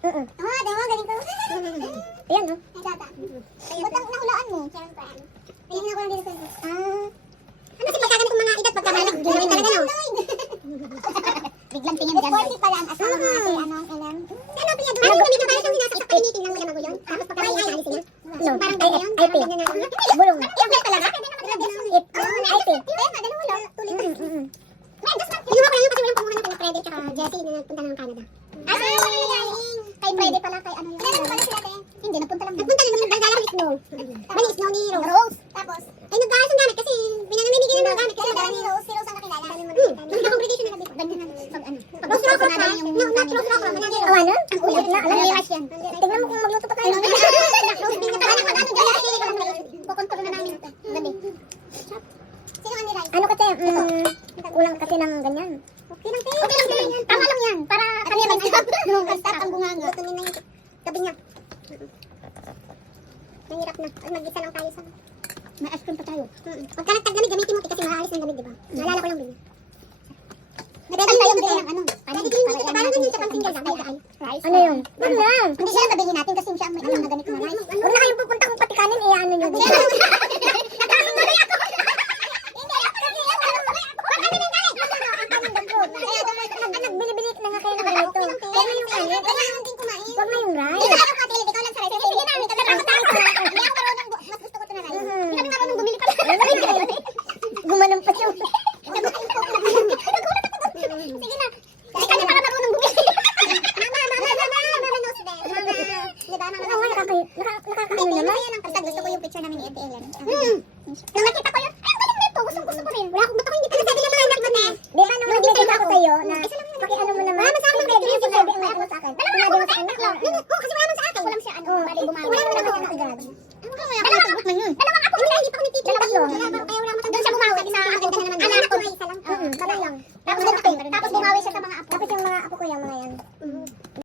Diba? Galing ko. Ayan, no? Ba't ang nahulaan mo? Siyempre. Tingnan ako lang dito. Ano kasi pagkaganit kong mga edad pagkamalag? Gawin talaga, no? Biglang tingin dyan. 40 pa lang. Asawa nga si Ellen. Ano, Pia, doon? Ano, kami parang siyang hinasak sa kainitin ng madama ko yun. Tapos pagkamalag ay alisin na. No, Parang ganyan yun. IP. Bulong. Iplet talaga? IP. Kaya nga, dalawa lang. Tuloy pa. Kinuha ko lang yun kasi walang panguha natin na Freddy tsaka Jessie na nagpunta ng Canada. Ay, kay Freddy pala, kay ano yun. Kailan pala sila, te? Hindi, nagpunta lang. Nagpunta lang, nagdala ni Snow. Bali, Snow ni Rose. Tapos, ay nagdala siyang gamit kasi binanamimigay na ng gamit. Kasi nagdala ni Rose, si Rose ang nakilala. Nagka-congregation na gabi. Pag ano, pag Rose Rock na yung gamit. Rose Rock, manali Rose. Awanan? Ang ulam na, alam niya yan. Tingnan mo kung magluto pa tayo. Rose, bin niya pala naman, ano, dyan. Kukontrol na namin ito. Gabi. Sino ang niray? Ano kasi, kulang kasi ng ganyan. Okay lang, te. Okay lang, te. Tama lang yan. Para kami mag-stop. Mag-stop ang bunganga. Lutunin na yung gabi niya. Mahirap na. Mag-isa lang tayo sa... May ice cream pa tayo. Pagka nagtaglamig, gamitin mo kasi maalis ng lamig, diba? Naalala ko lang din. Nabebe tayo din ng ano. Parang ganyan sa pang-single lang. Rice. Ano yun? Ano yan? Hindi siya nabili natin kasi siya ang may alam na ganito na rice. Huwag na kayong pupunta kung patikanin, eh, ano nyo. Nagkakasuloy ako! Hindi ako kasi ako! Wag kami ng galit! Nagbili-bili na nga kayo ng ganito. Huwag na yung kanin. Kailangan din kumain. Huwag na yung rice. Ikaw ako matilit, ikaw lang sa rice. Sige namin, natatakot ako. Hindi ako marunong, mas gusto ko ito na rice. Hindi kami marunong bumili pa. Gumanong pa siya. Sige na. Hindi kami para marunong bumili. Mama knows best. Diba, mama Oo nga, nakakaano naman. Gusto ko yung picture namin ni Ate Ellen. Nung nakita ko yun, ay, ang galing nito. Gusto ko rin. Wala akong, ba't ako hindi pa nasabi ng mga anak mo, te? Di ba nung nag-message ako sa'yo na Isa lang naman. pakiano mo naman. Wala naman sa akin. Pwede yung sinabi ang mga sa akin. Dalawa Sinabi ako, mo sa akin. kasi wala naman sa akin. Walang siya, ano, bali bumawi. Wala naman ako Ano agad. Dalawang apo man yun. Dalawang apo man, hindi pa ako nagtitinda. Tatlo. Kaya wala matanda. Doon siya bumawi sa agad na naman. Anak ko. Isa lang. Baba lang. Tapos bumawi siya sa mga apo. Tapos yung mga apo ko yung mga yan.